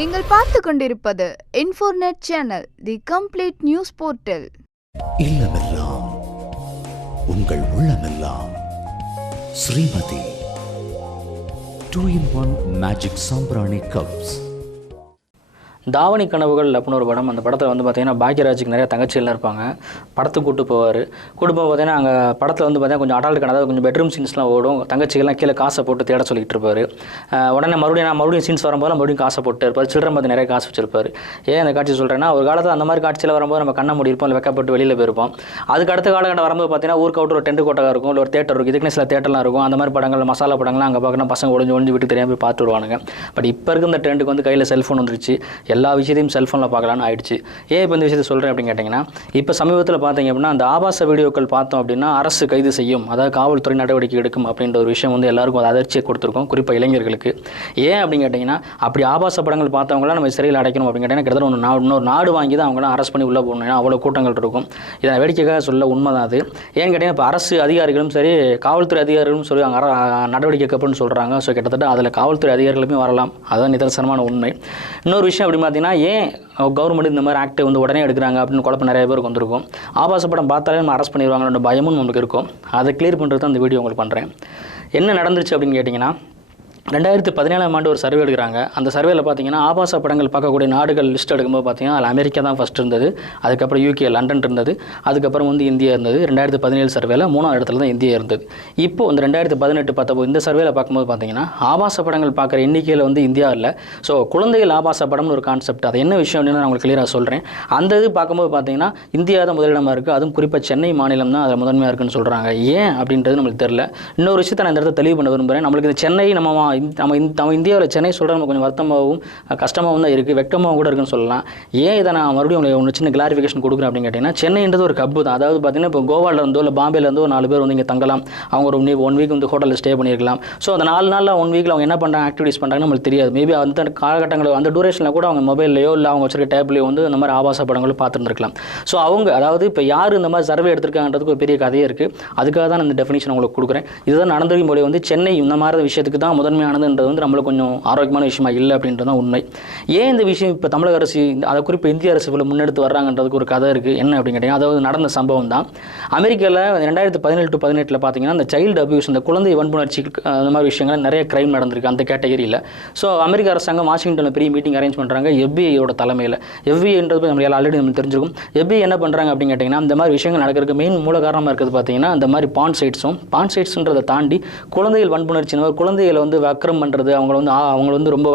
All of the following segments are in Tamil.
நீங்கள் பார்த்து கொண்டிருப்பது Infornet channel the complete news portal இல்லமெல்லாம் உங்கள் உள்ளமெல்லாம். Srimathi two in one magic sambrani cups Thavani Kanavugal அப்படின்னு ஒரு படம். அந்த படத்தில் வந்து பார்த்தீங்கன்னா பாக்யராஜுக்கு நிறைய தங்கச்சிகள்லாம் இருப்பாங்க. படத்துக்கு கூட்டு போவார். கூட்டு போக பார்த்தீங்கன்னா அங்கே படத்தில் வந்து பார்த்தீங்கன்னா கொஞ்சம் அடால்ட் கனவு கொஞ்சம் பெட்ரூம் சீன்ஸ்லாம் ஓடும். தங்கச்சிகள்லாம் கீழே காசை போட்டு தேட சொல்லிட்டு இருப்பார். உடனே மறுபடியும் நான் மறுபடியும் சீன்ஸ் வரும்போது மறுபடியும் காசை போட்டு இருப்பார் சில்ட்ரன் பார்த்து நிறைய காசு வச்சிருப்பார். ஏன் அந்த காட்சி சொல்கிறேன்னா ஒரு காலத்தில் அந்த மாதிரி காட்சியில் வரும்போது நம்ம கண்ணை மூடி இருப்போம் இல்லை வெக்கப்பட்டு வெளியில் போயிருப்போம். அதுக்கு அடுத்த காலகட்டம் வரும்போது பார்த்தீங்கன்னா ஊருக்கு அவுட்டு ஒரு டென்ட் கோட்டாக இருக்கும் இல்லை ஒரு தேட்டர் இருக்கும். இதுக்குன்னு சில தேட்டர்லாம் இருக்கும். அந்த மாதிரி படங்கள் மசாலா படங்கள்லாம் அங்கே பார்க்கணும் பசங்க ஒழிஞ்சு ஒழிஞ்சு விட்டு தெரியாமல் பார்த்து விடுவானுங்க. பட் இப்போ இருக்க இந்த ட்ரெண்டுக்கு வந்து கையில் செல்ஃபோன் வந்துருச்சு. எல்லா விஷயத்தையும் செல்ஃபோனில் பார்க்கலான்னு ஆயிடுச்சு. ஏன் இப்போ இந்த விஷயத்தை சொல்கிறேன் அப்படின்னு கேட்டிங்கன்னா இப்போ சமீபத்தில் பார்த்தீங்க அப்படின்னா அந்த ஆபாச வீடியோக்கள் பார்த்தோம் அப்படின்னா அரசு கைது செய்யும் அதாவது காவல்துறை நடவடிக்கை எடுக்கும் அப்படின்ற ஒரு விஷயம் வந்து எல்லாருக்கும் அது அதிர்ச்சியை கொடுத்துருக்கோம் குறிப்பாக இளைஞர்களுக்கு. ஏன் அப்படின்னு கேட்டிங்கன்னா அப்படி ஆபாச படங்கள் பார்த்தவங்களாம் நம்ம சிறையில் அடைக்கணும் அப்படின்னு கேட்டிங்கன்னா கிட்டத்தட்ட ஒன்று நாடு இன்னொரு நாடு வாங்கி தான் அவங்களாம் அரெஸ்ட் பண்ணி உள்ளே போகணும். ஏன்னா அவ்வளோ கூட்டங்கள் இருக்கும். இதை வேடிக்கைக்காக சொல்ல உண்மை தான் அது. ஏன்னு கேட்டிங்கன்னா இப்போ அரசு அதிகாரிகளும் சரி காவல்துறை அதிகாரிகளும் சொல்லி அங்கே நடவடிக்கை கப்புன்னு சொல்கிறாங்க ஸோ கிட்டத்தட்ட அதில் காவல்துறை அதிகாரிகளுமே வரலாம். அதுதான் நிதர்சனமான உண்மை. இன்னொரு விஷயம் அப்படி பார்த்தீங்கன்னா ஏன் கவர்மெண்ட் இந்த மாதிரி ஆக்ட் வந்து உடனே எடுக்கிறாங்க அப்படின்னு குழப்பம் நிறைய பேருக்கு வந்திருக்கும். ஆபாச படம் பார்த்தாலே நம்ம அரெஸ்ட் பண்ணிடுவாங்கன்ற பயமும் நமக்கு இருக்கும். அதை கிளியர் பண்ணுறது தான் இந்த வீடியோ உங்களுக்கு பண்ணுறேன் என்ன நடந்துச்சு அப்படின்னு கேட்டிங்கன்னா ரெண்டாயிரத்தி பதினேழாம் ஆண்டு ஒரு சர்வே எடுக்கிறாங்க. அந்த சர்வேல பார்த்தீங்கன்னா ஆபாச படங்கள் பார்க்கக்கூடிய நாடுகள் லிஸ்ட் எடுக்கும்போது பார்த்தீங்கன்னா அதில் அமெரிக்கா தான் ஃபஸ்ட் இருந்தது. அதுக்கப்புறம் யூகே லண்டன் இருந்தது. அதுக்கப்புறம் வந்து இந்தியா இருந்தது. ரெண்டாயிரத்தி பதினேழு சர்வேல மூணாவது இடத்துல தான் இந்தியா இருந்தது. இப்போ இந்த ரெண்டாயிரத்தி பதினெட்டு பார்த்தப்போ இந்த சர்வேல பார்க்கும்போது பார்த்தீங்கன்னா ஆபாச படங்கள் பார்க்குற எண்ணிக்கையில் வந்து இந்தியா இல்லை. ஸோ குழந்தைகள் ஆபாச படம்னு ஒரு கான்செப்ட் அது என்ன விஷயம் அப்படின்னு நான் உங்களுக்கு கிளியராக சொல்கிறேன் அந்த இது பார்க்கும்போது பார்த்தீங்கன்னா இந்தியா தான் முதலிடமாக இருக்குது அதுவும் குறிப்பாக சென்னை மாநிலம் தான் அதில் முதன்மையாக இருக்குன்னு சொல்கிறாங்க ஏன் அப்படின்றது நம்மளுக்கு தெரியல. இன்னொரு விஷயத்தை நான் இந்த இடத்துல தெளிவு பண்ண விரும்புகிறேன் நம்மளுக்கு இந்த சென்னை நம்ம நம்ம இந்த நம்ம இந்தியாவில் சென்னை சொல்கிற நம்ம கொஞ்சம் வருத்தமாகவும் கஷ்டமாகவும் தான் இருக்குது வெக்கமாகவும் கூட இருக்குன்னு சொல்லலாம். ஏன் இதை நான் மறுபடியும் உங்களுக்கு ஒன்று சின்ன கிளாரிஃபிகேஷன் கொடுக்குறேன் அப்படின்னு கேட்டிங்கன்னா சென்னைன்றது ஒரு கப்பு தான். அதாவது பார்த்தீங்கன்னா இப்போ கோவாவில் இருந்தோ இல்லை பாம்பேலேருந்தோ ஒரு நாலு பேர் வந்து இங்கே தங்கலாம். அவங்க ஒரு ஒன் வீக் வந்து ஹோட்டலில் ஸ்டே பண்ணியிருக்கலாம். ஸோ அந்த நாலு நாளில் ஒன் வீக்கில் அவங்க என்ன பண்ணுறாங்க ஆக்டிவிட்டிஸ் பண்ணுறாங்கன்னு நம்மளுக்கு தெரியாது. மேபி அந்த காலகட்டங்களில் அந்த டூரேஷனில் கூட அவங்க மொபைல்லையோ இல்லை அவங்க வச்சிருக்க டேப்லையோ வந்து இந்த மாதிரி ஆபாச படங்களும் பார்த்துருந்துருக்கலாம். ஸோ அவங்க அதாவது இப்போ யார் இந்த மாதிரி சர்வே எடுத்திருக்காங்கன்றதுக்கு ஒரு பெரிய கதையே இருக்குது அதுக்காக தான் இந்த டெஃபினேஷன் உங்களுக்கு கொடுக்குறேன். இதுதான் நடந்திருக்கும் போது வந்து சென்னை இந்த மாதிரி விஷயத்துக்கு தான் முதன்மையானதுன்றது வந்து நம்மளுக்கு கொஞ்சம் ஆரோக்கியமான விஷயமா இல்லை அப்படின்றது தான் உண்மை. ஏன் இந்த விஷயம் இப்போ தமிழக அரசு அதை குறிப்பாக இந்திய அரசு இவ்வளோ முன்னெடுத்து வர்றாங்கன்றதுக்கு ஒரு கதை இருக்குது என்ன அப்படின்னு கேட்டிங்கன்னா அதாவது நடந்த சம்பவம் தான். அமெரிக்காவில் ரெண்டாயிரத்து பதினேழு டு பதினெட்டில் பார்த்தீங்கன்னா அந்த சைல்டு அபியூஸ் இந்த குழந்தை வன்புணர்ச்சி அந்த மாதிரி விஷயங்கள் நிறைய க்ரைம் நடந்திருக்கு அந்த கேட்டகரியில் ஸோ அமெரிக்க அரசாங்கம் வாஷிங்டனில் பெரிய மீட்டிங் அரேஞ்ச் பண்ணுறாங்க எஃபிஐயோட தலைமையில். எஃபிஐன்றது நம்ம ஆல்ரெடி நம்ம தெரிஞ்சிருக்கும். எஃபிஐ என்ன பண்ணுறாங்க அப்படின்னு கேட்டிங்கன்னா இந்த மாதிரி விஷயங்கள் நடக்கிறதுக்கு மெயின் மூல காரணமாக இருக்கிறது பார்த்தீங்கன்னா இந்த மாதிரி பான் சைட்ஸும் பான் சைட்ஸ்ன்றதை தாண்டி குழந்தைகள் வன்புணர்ச்சி குழந்தைகளை வந்து அக்கிரம் பண்ணுறது அவங்கள வந்து அவங்கள வந்து ரொம்ப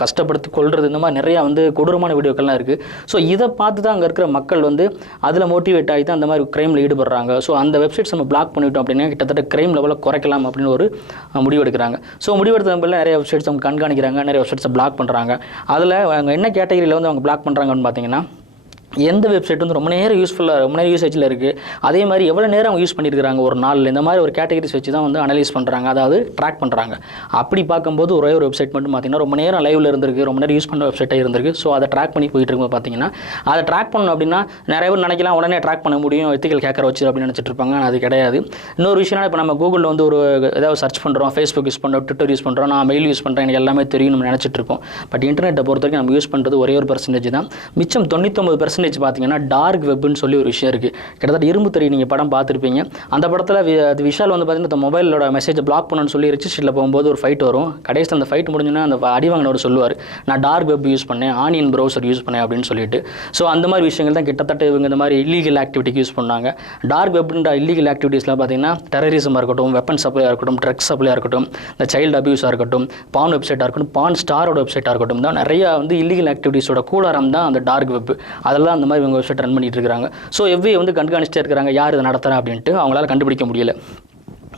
கஷ்டப்படுத்தி கொள்வது இந்த மாதிரி நிறையா வந்து கொடூரமான வீடியோக்கள்லாம் இருக்குது ஸோ இதை பார்த்து தான் அங்கே இருக்கிற மக்கள் வந்து அதில் மோட்டிவேட் ஆகி தான் அந்த மாதிரி க்ரைமில் ஈடுபடுறாங்க. ஸோ அந்த வெப்சைட்ஸ் நம்ம பிளாக் பண்ணிட்டோம் அப்படின்னா கிட்டத்தட்ட க்ரைம் லெவலில் குறைக்கலாம் அப்படின்னு ஒரு முடிவெடுக்கிறாங்க ஸோ முடிவெடுத்த நம்பரில் நிறைய வெப்சைட்ஸ் அவங்க கண்காணிக்கிறாங்க நிறைய வெப்சைட்ஸை பிளாக் பண்ணுறாங்க அதில் அவங்க என்ன கேட்டகரியில் வந்து அவங்க பிளாக் பண்ணுறாங்கன்னு பார்த்தீங்கன்னா எந்த வெப்சைட் வந்து ரொம்ப நேரம் யூஸ்ஃபுல்லாக ரொம்ப நேரம் யூசேஜில் இருக்குது அதே மாதிரி எவ்வளோ நேரம் அவங்க யூஸ் பண்ணியிருக்காங்க ஒரு நாளில்? இந்த மாதிரி ஒரு கேட்டகரிஸ் வச்சு தான் வந்து அனலைஸ் பண்ணுறாங்க அதாவது ட்ராக் பண்ணுறாங்க அப்படி பார்க்கும்போது ஒரே ஒரு வெப்சைட் மட்டும் பார்த்தீங்கன்னா ரொம்ப நேரம் லைவில் இருந்திருக்கு. ரொம்ப நேரம் யூஸ் பண்ண வெப்சைட்டாக இருந்திருக்கு. ஸோ அதை ட்ராக் பண்ணி போயிட்டு இருக்கும்போது பார்த்தீங்கன்னா அதை ட்ராக் பண்ணணும் அப்படின்னா நிறைய பேர் நினைக்கலாம் உடனே ட்ராக் பண்ண முடியும். எத்திக்கல் கேக்கர் வச்சு அப்படின்னு நினச்சிட்டு இருப்பாங்க. ஆனால் அது கிடையாது. இன்னொரு விஷயம்னா இப்போ நம்ம கூகுளில் வந்து ஒரு ஏதாவது சர்ச் பண்ணுறோம் ஃபேஸ்புக் யூஸ் பண்ணுறோம் ட்விட்டர் யூஸ் பண்ணுறோம் நான் மெயில் யூஸ் பண்ணுறேன் எனக்கு எல்லாமே தெரியும் நம்ம நினச்சிட்டு இருக்கோம். பட் இன்டர்நெட்டை பொறுத்த வரைக்கும் நம்ம யூஸ் பண்ணுறது ஒரே ஒரு பர்சன்டேஜ் தான். மிச்சம் தொண்ணூத்தொம்பது பர்சன்டேஜ் பார்த்தீங்கன்னா டார்க் வெப்னு சொல்லி ஒரு விஷயம் இருக்குது கிட்டத்தட்ட இரும்பு தெரி நீங்கள் படம் பார்த்துருப்பீங்க. அந்த படத்தில் அது விஷால் வந்து பார்த்தீங்கன்னா இந்த மொபைலோட மெசேஜை பிளாக் பண்ணணும்னு சொல்லி ரிச்சிஸ்ட்ரியில் போகும்போது ஒரு ஃபைட் வரும். கடைசியில் அந்த ஃபைட் முடிஞ்சுன்னா அந்த அடிவாங்கினவர் சொல்லுவார் நான் டார்க் வெப் யூஸ் பண்ணேன் ஆனியன் ப்ரௌசர் யூஸ் பண்ணேன் அப்படின்னு சொல்லிட்டு. ஸோ அந்த மாதிரி விஷயங்கள் தான் கிட்டத்தட்ட இவங்க இந்த மாதிரி இல்லீகல் ஆக்டிவிட்டிக்கு யூஸ் பண்ணாங்க. டார்க் வெப்ன்ற இல்லீகல் ஆக்டிவிட்டீஸ்லாம் பார்த்தீங்கன்னா டெரரிசமாக இருக்கட்டும் வெப்பன் சப்ளையாக இருக்கட்டும் ட்ரக்ஸ் சப்ளையாக இருக்கட்டும் இந்த சைல்டு அபியூஸாக இருக்கட்டும் பான் வெப்சைட்டாக இருக்கட்டும் பான் ஸ்டாரோட வெப்சைட்டாக இருக்கட்டும் தான் நிறையா வந்து இல்லீகல் ஆக்டிவிட்டீஸோட கூடாரம் தான் அந்த டார்க் வெப் அதெல்லாம் அந்த மாதிரி இவங்க வெப்சைட் ரன் பண்ணிட்டு இருக்காங்க ஸோ எவ்வி வந்து கண்காணிச்சிட்டே இருக்கிறாங்க. யார் இதை நடத்துறா அப்படின்ட்டு அவங்களால கண்டுபிடிக்க முடியல.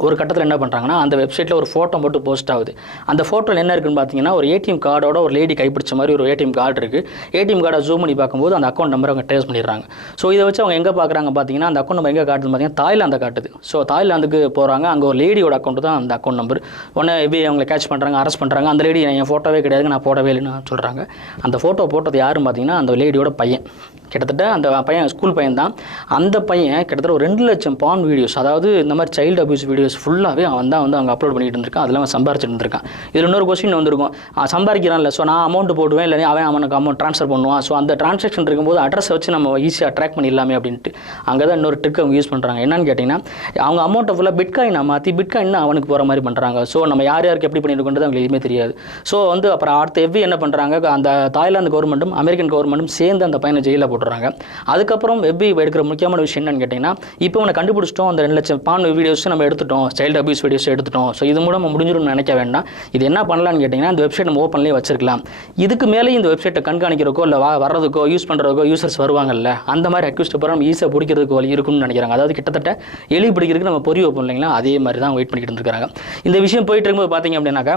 ஒரு கட்டத்தில் என்ன பண்ணுறாங்கன்னா அந்த வெப்சைட்டில் ஒரு ஃபோட்டோ மட்டும் போஸ்ட் ஆகுது. அந்த ஃபோட்டோவில் என்ன இருக்குன்னு பார்த்தீங்கன்னா ஒரு ஏடிஎம் கார்டோட ஒரு லேடி கைப்பிடிச்ச மாதிரி ஒரு ஏடிஎம் கார்டு இருக்குது ஏடிஎம் கார்டை ஜூம் பண்ணி பார்க்கும்போது அந்த அக்கௌண்ட் நம்பர் அவங்க ட்ரேஸ் பண்ணிடுறாங்க. ஸோ இதை வச்சு அவங்க எங்கே பார்க்குறாங்க பார்த்தீங்கன்னா அந்த அக்கௌண்ட் நம்பர் எங்கே காட்டுதுன்னு பார்த்தீங்கன்னா தாய்லாந்து காட்டுது. ஸோ தாய்லாந்துக்கு போகிறாங்க அங்கே ஒரு லேடியோட அக்கௌண்ட் தான் அந்த அக்கௌண்ட் நம்பர் உடனே எப்படி அவங்களை கேட்ச் பண்ணுறாங்க அரெஸ்ட் பண்ணுறாங்க அந்த லேடி என் ஃபோட்டோவே கிடையாது நான் போடவே இல்லைன்னு சொல்கிறாங்க அந்த ஃபோட்டோ போட்டது யாருன்னு பார்த்தீங்கன்னா அந்த லேடியோட பையன். கிட்டத்தட்ட அந்த பையன் ஸ்கூல் பையன் தான். அந்த பையன் கிட்டத்தட்ட ஒரு ரெண்டு லட்சம் பான் வீடியோஸ் அதாவது இந்த மாதிரி சைல்டு அபியூஸ் வீடியோ வீடியோஸ் ஃபுல்லாகவே அவன் தான் வந்து அவங்க அப்லோட் பண்ணிட்டு இருந்திருக்கான். அதில் அவன் சம்பாரிச்சிட்டு இருந்திருக்கான். இதில் இன்னொரு கொஸ்டின் வந்திருக்கும். சம்பாதிக்கிறான்ல ஸோ நான் அமௌண்ட் போடுவேன். இல்லை அவன் அவனுக்கு அமௌண்ட் ட்ரான்ஸ்ஃபர் பண்ணுவான். ஸோ அந்த ட்ரான்ஸாக்ஷன் இருக்கும்போது அட்ரஸை வச்சு நம்ம ஈஸியாக ட்ராக் பண்ணிடலாமே அப்படின்ட்டு. அங்கே தான் இன்னொரு ட்ரிக் அவங்க யூஸ் பண்ணுறாங்க என்னன்னு கேட்டிங்கன்னா அவங்க அமௌண்ட்டை ஃபுல்லாக பிட்காயினை மாற்றி பிட்காயின்னு அவனுக்கு போகிற மாதிரி பண்ணுறாங்க ஸோ நம்ம யார் யாருக்கு எப்படி பண்ணியிருக்கோன்றது அவங்களுக்கு எதுவுமே தெரியாது. ஸோ வந்து அப்புறம் அடுத்த எவ்வி என்ன பண்ணுறாங்க அந்த தாய்லாந்து கவர்மெண்ட்டும் அமெரிக்கன் கவர்மெண்ட்டும் சேர்ந்து அந்த பையனை ஜெயிலில் போட்டுறாங்க அதுக்கப்புறம் வெப்பி எடுக்கிற முக்கியமான விஷயம் என்னன்னு கேட்டிங்கன்னா இப்போ அவனை கண்டுபிடிச்சிட்டோம். அந்த ரெண்டு லட்சம் பான் வீடியோஸ் நம்ம எடுத்துட்டோம். சைல்டு அபியூஸ் வீடியோஸ் எடுத்துட்டோம். ஸோ இது மூலம் முடிஞ்சிடும்னு நினைக்க வேண்டாம். இது என்ன பண்ணலாம்னு கேட்டிங்கன்னா இந்த வெப்சைட் நம்ம ஓப்பன்லேயே வச்சிருக்கலாம். இதுக்கு மேலே இந்த வெப்சைட்டை கண்காணிக்கிறக்கோ இல்லை வர்றதுக்கோ யூஸ் பண்ணுறதுக்கோ யூசர்ஸ் வருவாங்கல்ல அந்த மாதிரி அக்யூஸ்ட் அப்புறம் நம்ம ஈஸியாக பிடிக்கிறதுக்கு வழி இருக்கும்னு நினைக்கிறாங்க. அதாவது கிட்டத்தட்ட எலி பிடிக்கிறதுக்கு நம்ம பொறி வைப்போம் இல்லைங்களா? அதே மாதிரி தான் வெயிட் பண்ணிக்கிட்டு இருக்காங்க இந்த விஷயம் போயிட்டு இருக்கும்போது பார்த்தீங்க அப்படின்னாக்கா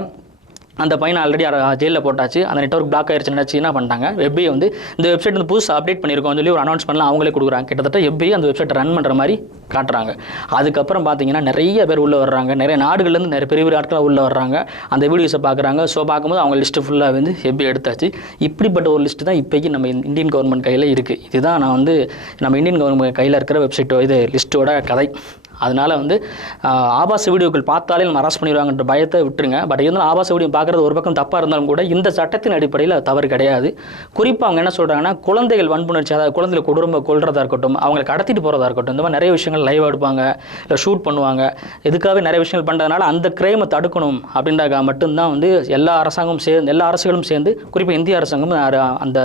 அந்த பையனை ஆல்ரெடி ஜெயிலில் போட்டாச்சு. அந்த நெட்ஒர்க் பிளாக் ஆயிடுச்சு நினச்சி என்ன பண்ணிட்டாங்க? வெப்பை வந்து இந்த வெப்சைட் வந்து புதுசாக அப்டேட் பண்ணியிருக்கோம் சொல்லி ஒரு அனௌன்ஸ்மெண்ட்லாம் அவங்களே கொடுக்குறாங்க. கிட்டத்தட்ட எப்பயும் அந்த வெப்சைட்டை ரன் பண்ணுற மாதிரி காட்டுறாங்க. அதுக்கப்புறம் பார்த்தீங்கன்னா நிறைய பேர் உள்ளே வர்றாங்க. நிறைய நாடுகள்லேருந்து நிறைய பெரிய பெரிய ஆட்களாக உள்ளே வர்றாங்க. அந்த வீடியோஸை பார்க்குறாங்க ஸோ பார்க்கும்போது அவங்க லிஸ்ட்டு ஃபுல்லாக வந்து எப்படி எடுத்தாச்சு. இப்படிப்பட்ட ஒரு லிஸ்ட்டு தான் இப்போக்கி நம்ம இந்தியன் கவர்மெண்ட் கையில் இருக்குது இதுதான் நான் வந்து நம்ம இந்தியன் கவர்மெண்ட் கையில் இருக்கிற வெப்சைட்டோ இது லிஸ்ட்டோட கதை. அதனால் வந்து ஆபாச வீடியோக்கள் பார்த்தாலே நம்ம அரெஸ்ட் பண்ணிடுவாங்கன்ற பயத்தை விட்டுருங்க. பட் இருந்தாலும் ஆபாச வீடியோ பார்க்குறது ஒரு பக்கம் தப்பாக இருந்தாலும் கூட இந்த சட்டத்தின் அடிப்படையில் தவறு கிடையாது. குறிப்பாக அவங்க என்ன சொல்கிறாங்கன்னா குழந்தைகள் வன்புணர்ச்சி அதாவது குழந்தைகள் குடும்ப கொள்றதா இருக்கட்டும் அவங்களை கடத்திட்டு போகிறதா இருக்கட்டும் இந்த மாதிரி நிறைய விஷயங்கள் லைவ் எடுப்பாங்க இல்லை ஷூட் பண்ணுவாங்க. இதுக்காகவே நிறைய விஷயங்கள் பண்ணுறதுனால அந்த கிரைமை தடுக்கணும் அப்படின்றக்காக மட்டும்தான் வந்து எல்லா அரசாங்கமும் சேர்ந்து எல்லா அரசுகளும் சேர்ந்து குறிப்பாக இந்திய அரசாங்கம் அந்த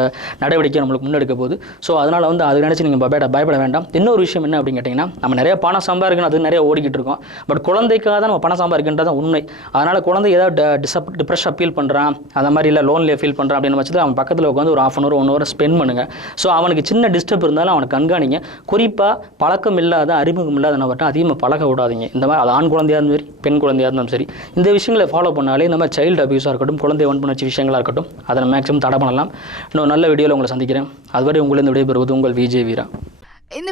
நடவடிக்கை நம்மளுக்கு முன்னெடுக்க போகுது. ஸோ அதனால் வந்து அது நினச்சி நீங்கள் பயப்பட பயப்பட வேண்டாம். இன்னொரு விஷயம் என்ன அப்படின்னு கேட்டிங்கன்னா நம்ம நிறைய பணம் அது நிறைய ஓடிக்கிட்டு இருக்கும். பட் குழந்தைக்காக தான் நம்ம பணம் சம்பாதிக்கின்றது தான் உண்மை. அதனால் குழந்தை ஏதாவது டிசப் டிப்ரெஷ் ஃபீல் பண்ணுறான் அந்த மாதிரி இல்லை லோன்லேயே ஃபீல் பண்ணுறான் அப்படின்னு பட்சத்தில் அவன் பக்கத்தில் உட்காந்து ஒரு half an hour one hour spend பண்ணுங்கள் ஸோ அவனுக்கு சின்ன டிஸ்டர்ப் இருந்தாலும் அவனை கண்காணிங்க. குறிப்பாக பழக்கம் இல்லாத அறிமுகம் இல்லாத நபர்கிட்ட அதிகமாக பழக விடாதீங்க. இந்த மாதிரி அது ஆண் குழந்தையாக இருந்தாலும் சரி பெண் குழந்தையாக இருந்தாலும் சரி இந்த விஷயங்களை ஃபாலோ பண்ணாலே இந்த மாதிரி சைல்டு அபியூஸாக இருக்கட்டும் குழந்தை வன்புணர்ச்சி விஷயங்களாக இருக்கட்டும் அதை மேக்ஸிமம் தடை பண்ணலாம். இன்னும் நல்ல வீடியோவில் உங்களை சந்திக்கிறேன். அதுவரை உங்களிருந்து விடைபெறுவது உங்கள் விஜய் வீரா. இந்த